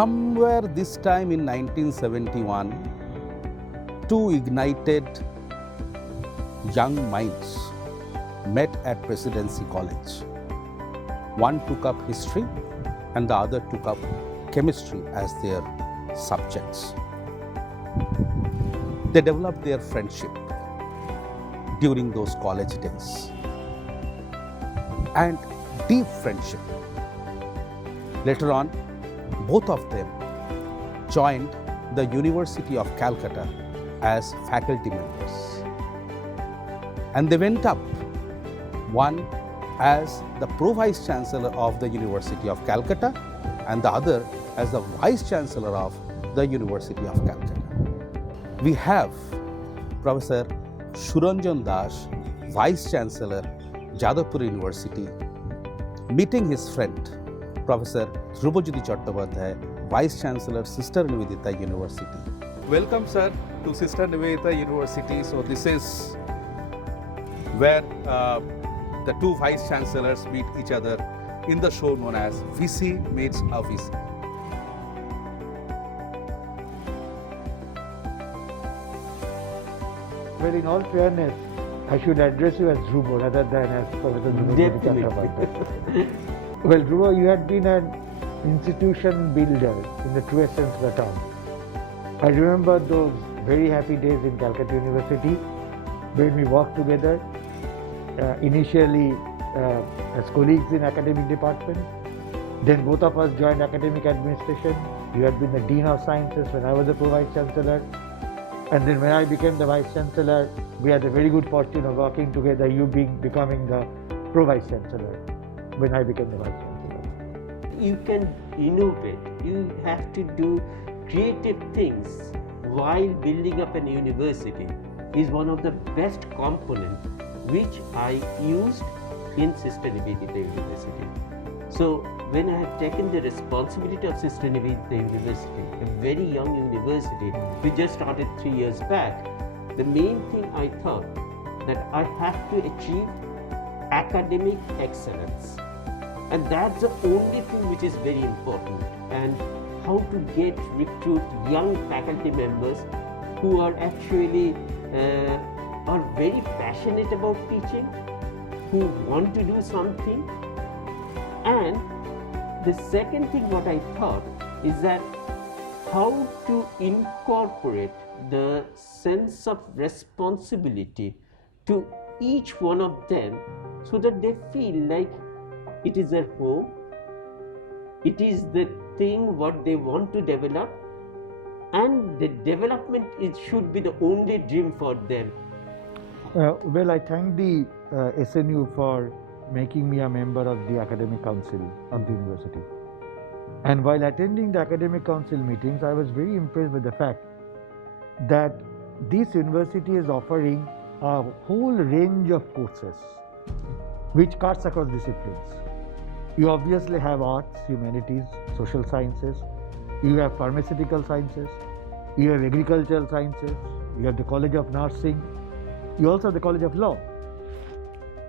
somewhere this time in 1971, two ignited young minds met at Presidency College. One took up history and the other took up chemistry as their subjects. They developed their friendship during those college days, and deep friendship. Later on, both of them joined the University of Calcutta as faculty members. And they went up, one as the Pro-Vice-Chancellor of the University of Calcutta and the other as the Vice-Chancellor of the University of Calcutta. We have Professor Suranjan Das, Vice-Chancellor, Jadavpur University, meeting his friend, Professor Dhrubajyoti Chattopadhyay, Vice-Chancellor, Sister Nivedita University. Welcome, sir, to Sister Nivedita University. So this is where the two Vice-Chancellors meet each other in the show known as VC Meets a VC. Well, in all fairness, I should address you as Dhruvo rather than as Professor Dhrubajyoti Chattopadhyay. Well, Dhruvo, you had been an institution builder in the truest sense of the term. I remember those very happy days in Calcutta University when we worked together, initially as colleagues in academic department. Then both of us joined academic administration. You had been the Dean of Sciences when I was the Pro-Vice-Chancellor. And then when I became the Vice-Chancellor, we had the very good fortune of working together, you becoming the Pro-Vice-Chancellor when I became the Vice-Chancellor. You can innovate, you have to do creative things while building up an university is one of the best components which I used in Sister Nivedita University. So when I have taken the responsibility of Sister Nivedita University, a very young university, we just started 3 years back, the main thing I thought that I have to achieve academic excellence. And that's the only thing which is very important. And how to recruit young faculty members who are actually are very passionate about teaching, who want to do something. And the second thing what I thought is that how to incorporate the sense of responsibility to each one of them so that they feel like it is their home, it is the thing what they want to develop, and the development should be the only dream for them. Well, I thank the SNU for making me a member of the Academic Council of the University. And while attending the Academic Council meetings, I was very impressed with the fact that this university is offering a whole range of courses which cuts across disciplines. You obviously have arts, humanities, social sciences, you have pharmaceutical sciences, you have agricultural sciences, you have the College of Nursing, you also have the College of Law.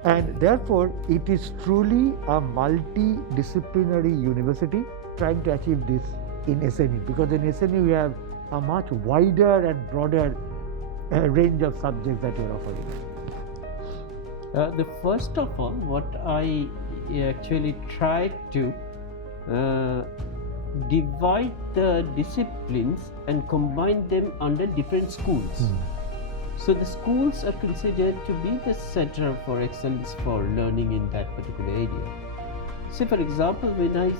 And therefore, it is truly a multidisciplinary university trying to achieve this in SNU, because in SNU you have a much wider and broader range of subjects that you are offering. The first of all, what I actually tried to divide the disciplines and combine them under different schools. So the schools are considered to be the center for excellence for learning in that particular area. Say for example, when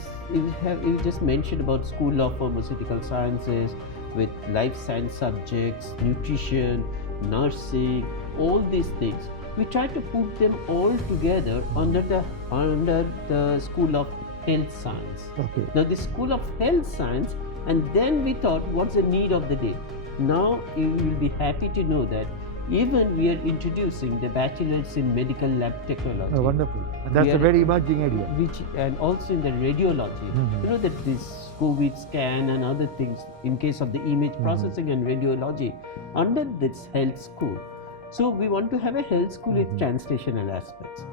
you just mentioned about School of Pharmaceutical Sciences with life science subjects, nutrition, nursing, all these things, we try to put them all together under the School of Health Science. Okay. Now the School of Health Science, and then we thought, what's the need of the day? Now you will be happy to know that even we are introducing the bachelors in medical lab technology. Oh, wonderful. And that's a very emerging area. And also in the radiology. You know that this COVID scan and other things in case of the image processing and radiology under this health school. So we want to have a health school with translational aspects.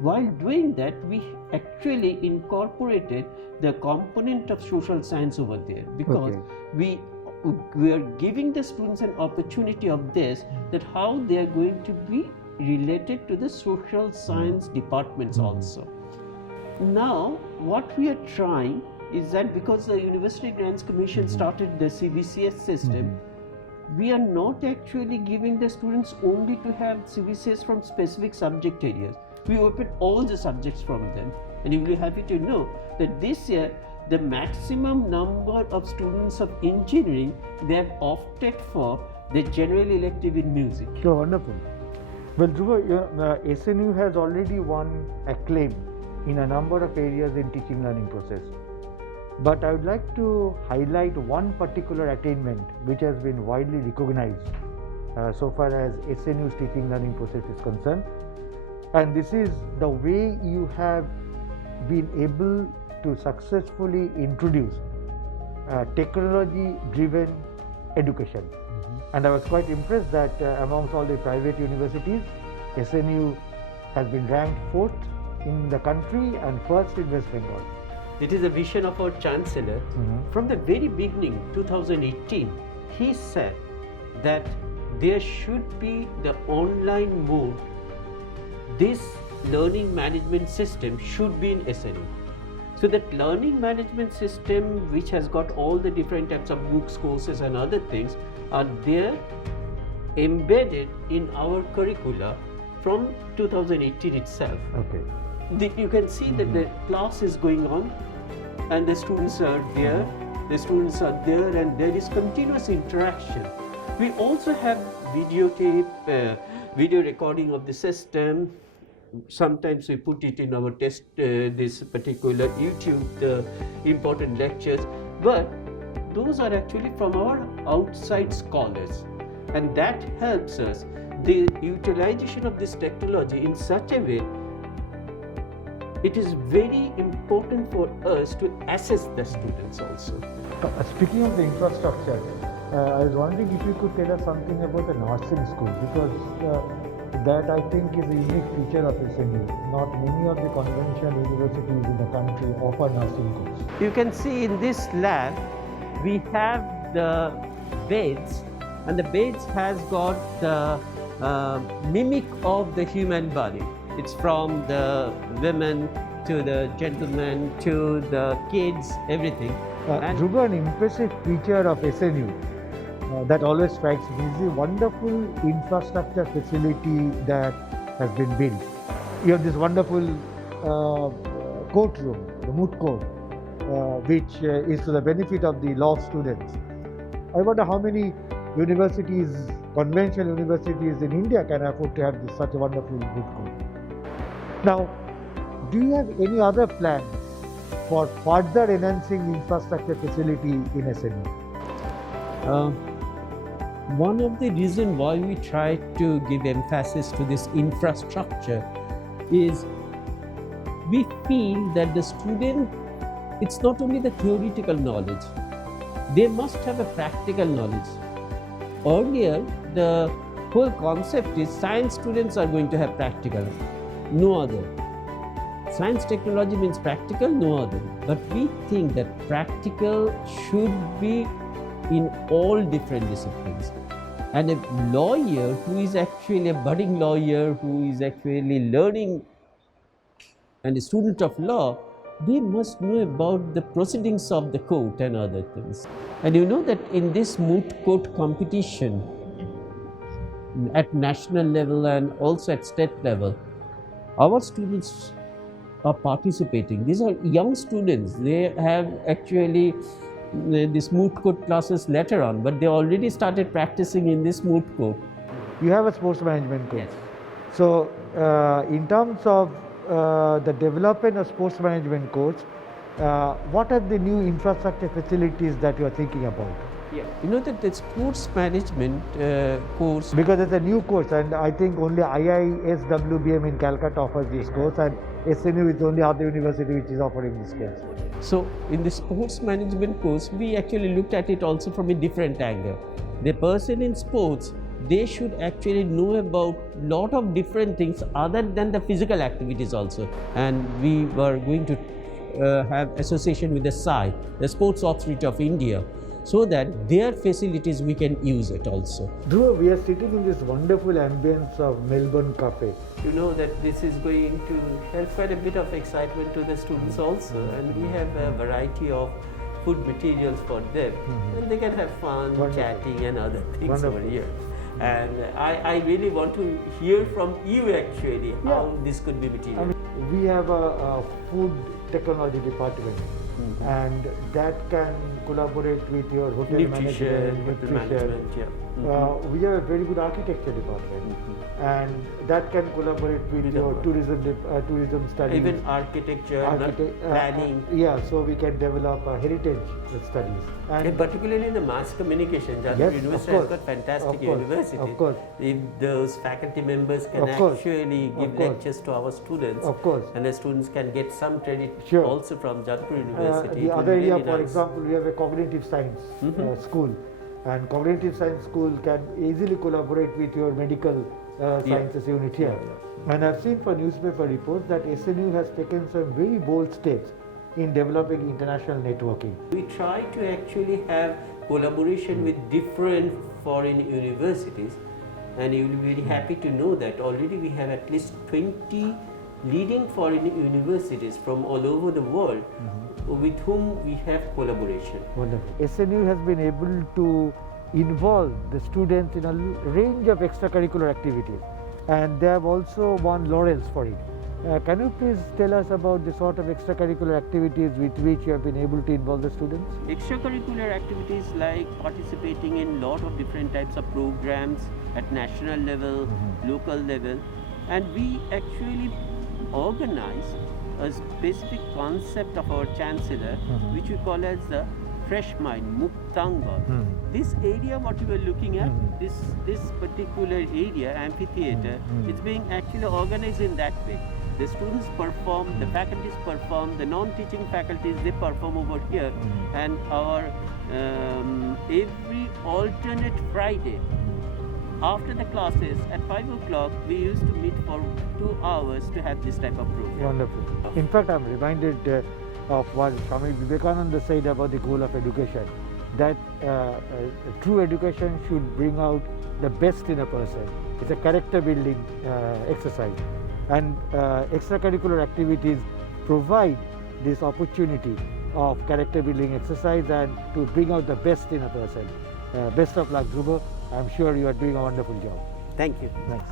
while doing that, we actually incorporated the component of social science over there, because we are giving the students an opportunity of this, that how they are going to be related to the social science departments also. Now, what we are trying is that because the University Grants Commission started the CBCS system, we are not actually giving the students only to have CBCS from specific subject areas. We open all the subjects from them, and you will be happy to know that this year the maximum number of students of engineering, they have opted for the general elective in music. So wonderful. Well, Dhruva, SNU has already won acclaim in a number of areas in teaching learning process. But I would like to highlight one particular attainment which has been widely recognized so far as SNU's teaching learning process is concerned. And this is the way you have been able to successfully introduce technology-driven education. And I was quite impressed that amongst all the private universities, SNU has been ranked 4th in the country and 1st in West Bengal. It is a vision of our Chancellor. From the very beginning, 2018, he said that there should be the online mode. This learning management system should be in SNU. So that learning management system, which has got all the different types of books, courses and other things, are there embedded in our curricula from 2018 itself. You can see that the class is going on and the students are there, and there is continuous interaction. We also have videotape, video recording of the system. Sometimes we put it in our test, this particular YouTube, the important lectures, but those are actually from our outside scholars, and that helps us. The utilization of this technology in such a way, it is very important for us to assess the students also. Speaking of the infrastructure, I was wondering if you could tell us something about the nursing school, because that I think is a unique feature of SNU. Not many of the conventional universities in the country offer nursing course. You can see in this lab, we have the beds, and the beds has got the mimic of the human body. It's from the women to the gentlemen to the kids, everything. Dhruva, an impressive feature of SNU that always strikes me is the wonderful infrastructure facility that has been built. You have this wonderful courtroom, the moot court, which is to the benefit of the law students. I wonder how many universities, conventional universities in India can afford to have such a wonderful moot court. Now, do you have any other plans for further enhancing the infrastructure facility in SNU? One of the reasons why we try to give emphasis to this infrastructure is we feel that the student, it's not only the theoretical knowledge, they must have a practical knowledge. Earlier, the whole concept is science students are going to have practical, no other. Science technology means practical, no other. But we think that practical should be in all different disciplines. And a lawyer who is actually a budding lawyer, who is actually learning, and a student of law, they must know about the proceedings of the court and other things. And you know that in this moot court competition at national level and also at state level, our students are participating. These are young students. They have actually this moot court classes later on, but they already started practicing in this moot court. You have a sports management course. Yes. So, in terms of the development of sports management course, what are the new infrastructure facilities that you are thinking about? Yeah. You know that the sports management course, because it's a new course, and I think only IISWBM in Calcutta offers this course, and SNU is the only other university which is offering this course. So in the sports management course, we actually looked at it also from a different angle. The person in sports they should actually know about lot of different things other than the physical activities also. And we were going to have association with the SAI, the Sports Authority of India, so that their facilities we can use it also. Dhruva, we are sitting in this wonderful ambience of Melbourne Cafe. You know that this is going to help quite a bit of excitement to the students also, and we have a variety of food materials for them, and they can have fun, chatting and other things over here. And I really want to hear from you actually how this could be material. We have a food technology department, and that can collaborate with your hotel management, nutrition. We have a very good architecture department, and that can collaborate with your tourism studies. Even architecture, planning. So we can develop heritage studies. And particularly the mass communication, Jadavpur University has got fantastic universities. Of course. If those faculty members can actually give lectures to our students, and the students can get some credit also from Jadavpur University. The other area, for example, we have a cognitive science school, and cognitive science school can easily collaborate with your medical sciences unit here. And I've seen from newspaper reports that SNU has taken some very bold steps in developing international networking. We try to actually have collaboration with different foreign universities, and you will be very happy to know that already we have at least 20 leading foreign universities from all over the world with whom we have collaboration. Wonderful. SNU has been able to involve the students in a range of extracurricular activities, and they have also won laurels for it. Can you please tell us about the sort of extracurricular activities with which you have been able to involve the students? Extracurricular activities like participating in lot of different types of programs at national level, local level, and we actually organize a specific concept of our Chancellor, which we call as the Fresh Mind, Muktanga. This area what you were looking at, this particular area, amphitheatre, it's being actually organized in that way. The students perform, the faculties perform, the non-teaching faculties, they perform over here, and our every alternate Friday after the classes at 5 o'clock, we used to meet for 2 hours to have this type of program. Wonderful. In fact, I'm reminded of what Swami Vivekananda said about the goal of education, that true education should bring out the best in a person. It's a character building exercise, and extracurricular activities provide this opportunity of character building exercise and to bring out the best in a person. Best of luck, Dhruva. I'm sure you are doing a wonderful job. Thank you. Thanks.